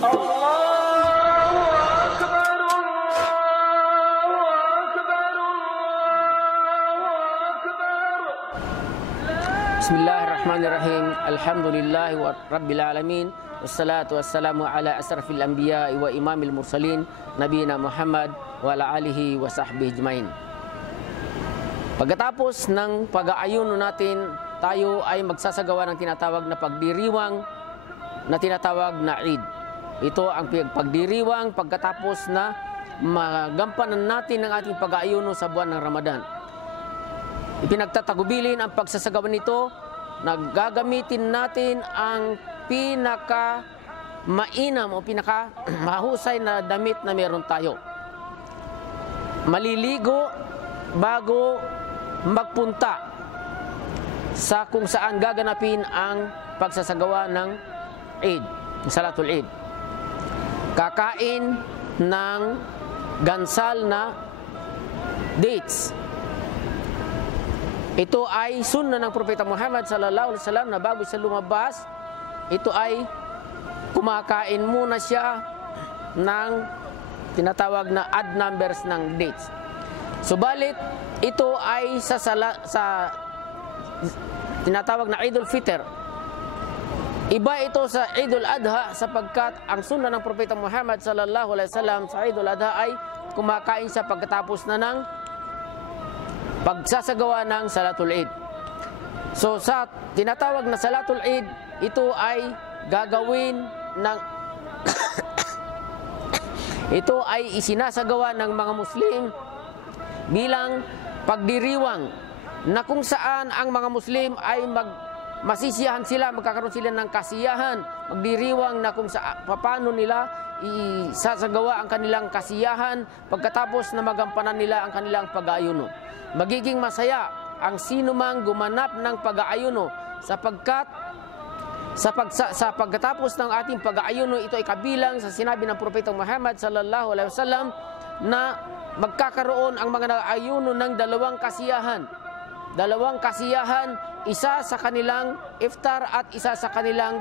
Bismillahirrahmanirrahim. Alhamdulillahi rabbil alamin. Wassalatu wassalamu ala asrafil anbiya wa imamil mursalin nabiyina Muhammad wa ala alihi wa sahbihi ajmain. Pagkatapos ng pag-aayuno natin, tayo ay magsasagawa ng tinatawag na pagdiriwang na tinatawag na Eid. Ito ang pagdiriwang pagkatapos na magampanan natin ang ating pag-aayuno sa buwan ng Ramadan. Ipinagtatagubilin ang pagsasagawa nito, naggagamitin natin ang pinaka mainam o pinaka mahusay na damit na meron tayo. Maliligo bago magpunta sa kung saan gaganapin ang pagsasagawa ng Eid, Salatul Eid. Kakain ng gansal na dates. Ito ay sunna ng Propeta Muhammad sallallahu alaihi wasallam na bago siya lumabas, ito ay kumakain muna siya ng tinatawag na odd numbers ng dates. Subalit, ito ay sa tinatawag na Eidul Fitr. Iba ito sa Eidul Adha sapagkat ang sunna ng Propeta Muhammad sallallahu alaihi wasallam sa Eidul Adha ay kumakain siya pagkatapos na ng pagsasagawa ng Salatul Eid. So sa tinatawag na Salatul Eid, ito ay gagawin ng ito ay isinasagawa ng mga Muslim bilang pagdiriwang na kung saan ang mga Muslim ay masisiyahan sila, magkakaroon sila ng kasiyahan, magdiriwang na kung paano nila isasagawa ang kanilang kasiyahan pagkatapos na magampanan nila ang kanilang pag-aayuno. Magiging masaya ang sino mang gumanap ng pag-aayuno sapagkat sa pagkatapos ng ating pag-aayuno, ito ay kabilang sa sinabi ng Propeta Muhammad sallallahu alaihi wasallam na magkakaroon ang mga nag-aayuno ng dalawang kasiyahan. Dalawang kasiyahan, isa sa kanilang iftar at isa sa kanilang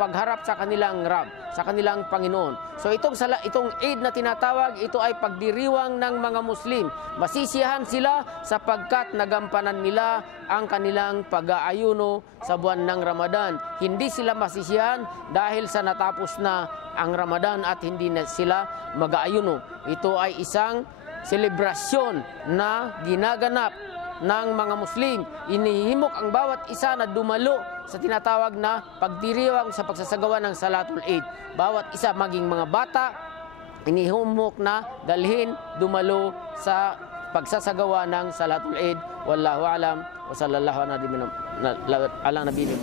pagharap sa kanilang Rab, sa kanilang Panginoon. So itong Eid na tinatawag, ito ay pagdiriwang ng mga Muslim. Masisiyahan sila sapagkat nagampanan nila ang kanilang pag-aayuno sa buwan ng Ramadan. Hindi sila masisiyahan dahil sa natapos na ang Ramadan at hindi na sila mag-aayuno. Ito ay isang selebrasyon na ginaganap ng mga Muslim. Inihimok ang bawat isa na dumalo sa tinatawag na pagdiriwang sa pagsasagawa ng Salatul Eid. Bawat isa, maging mga bata, inihimok na dalhin dumalo sa pagsasagawa ng Salatul Eid. Wallahu alam wa sallallahu ala nabiyina.